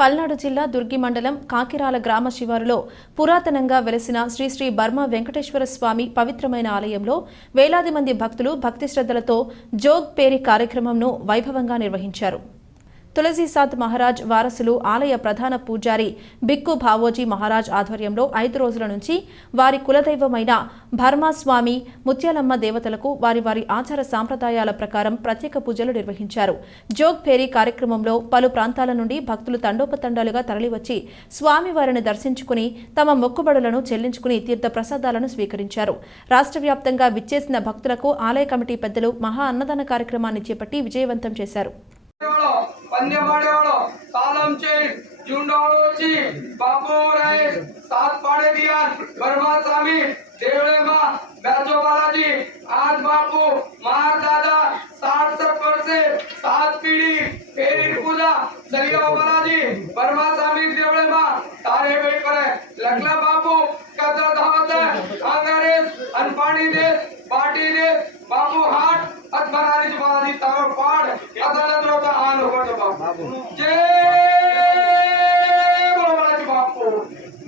పల్నాడు జిల్లా దుర్గి మండలం కాకిరాల గ్రామ శివారులో పురాతనంగా వెలసిన శ్రీ శ్రీ బర్మ వెంకటేశ్వర స్వామి పవిత్రమైన ఆలయంలో వేలాది మంది భక్తులు భక్తి శ్రద్ధలతో జోగ్ పేరి కార్యక్రమంను వైభవంగా నిర్వహించారు. తులసీసాద్ మహారాజ్ వారసులు ఆలయ ప్రధాన పూజారి బిక్కు భావోజీ మహారాజ్ ఆధ్వర్యంలో 5 రోజుల నుంచి వారి కులదైవమైన భర్మాస్వామి ముత్యాలమ్మ దేవతలకు వారి వారి ఆచార సాంప్రదాయాల ప్రకారం ప్రత్యేక పూజలు నిర్వహించారు. జోగ్ ఫేరీ కార్యక్రమంలో పలు ప్రాంతాల నుండి భక్తులు తండోపతండాలుగా తరలివచ్చి స్వామివారిని దర్శించుకుని తమ మొక్కుబడులను చెల్లించుకుని తీర్థ ప్రసాదాలను స్వీకరించారు. రాష్ట్ర వ్యాప్తంగా విచ్చేసిన భక్తులకు ఆలయ కమిటీ పెద్దలు మహా అన్నదాన కార్యక్రమాన్ని చేపట్టి విజయవంతం చేశారు. आज बापू मार दादा 60-70 से 7 पीढ़ी फेरी पूजा चलियो बालाजी वर्मा स्वामी देवळे मा तारे वेट करे लगला बापू कदा धावत अंगारेस अनपाणी दे बाटी दे बापू हाट अतबरारी बालाजी तावर पाड अदालत रोता आन होतो बापू जय बालाजी बापू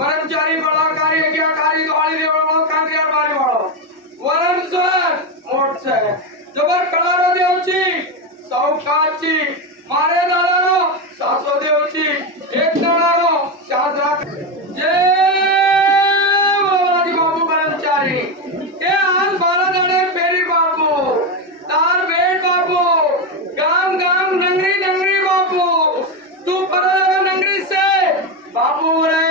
ब्रह्मचारी बड़ा कार्य किया कारी दोहाड़ी देवळो कांग्रियार बारी वाळो वरण सर मोठे जबर कळारो देवची सौकाची मारे दादानो सासो देवची एक दादानो शास्त्रा जय बाबाजी बापू ब्रह्मचारी के आज 12 दाडे पेरी बापू तार बेट बापू गाम गाम नंगरी नंगरी बापू तू परलगा नंगरी से बापू रे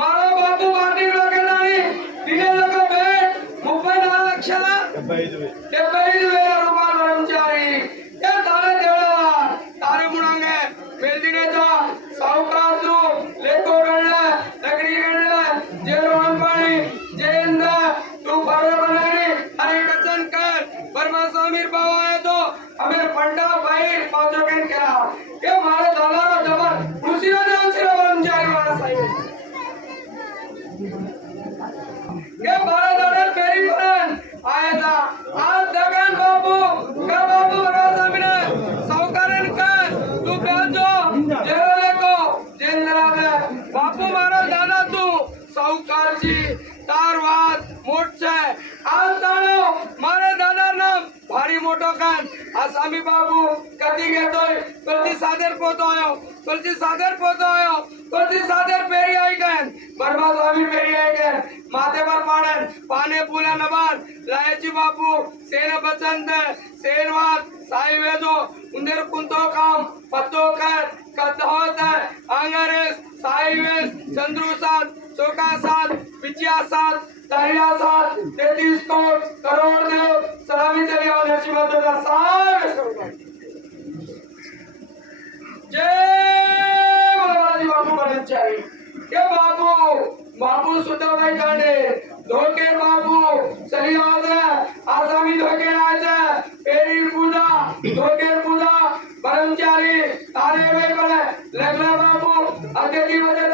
मारो बापू वाटी लगनानी तिने लगा बेट 34 లక్షల 75,000 రూపాయలు బ్రహ్మచారి ఏ तारे देवळा तारे मुणांगे मेलदिनेचा सावकारजू लेकोगणला नगरीगणला जेरवान पाणी जयंद तू बरोबर नगरी अरे कचनकर वर्मा स्वामी भाव आया तो हमें पंडा बाहेर पाचोकेन केला के मारे दादारो जबर खुशीला देवची ब्रह्मचारी मारा साहेब के 12 दाडे पेरी पर्यंत आया आज दगन बापू का बापू राजामिने सावकारन कर तू प्याजो जेवले को जेंद्रावे बापू मारो दादा तू सावकारची तारवाद मोठे आज ताणो मारे दादा नाम भारी मोठो कान आसामी बाबू कधी घेतोय कधी सादर पोतोयो कधी सादर पोतोयो कधी सादर पेरी आयकन बर्मा स्वामी पेरी आयकन माथे पर पाडन पाने पुला नबार लायची बापू सेन बचंत सेनवाद साईवेदो उंदर कुंतो काम पत्तो कर कदहोत आंगरेस साईवेस चंद्रुसाद चोकासाद विजयासाद दरियासाद 33 करोड़ देव सलामी चली और नसीबत का सारे जय बाबाजी बापू ब्रह्मचारी के बापू बापू सुद्धा भाई कांडे धोके बापू चली आजा आसामी धोके आजा पेरी पूजा धोके पूजा ब्रह्मचारी तारे वे पड़े लगला बापू अतिथि बजे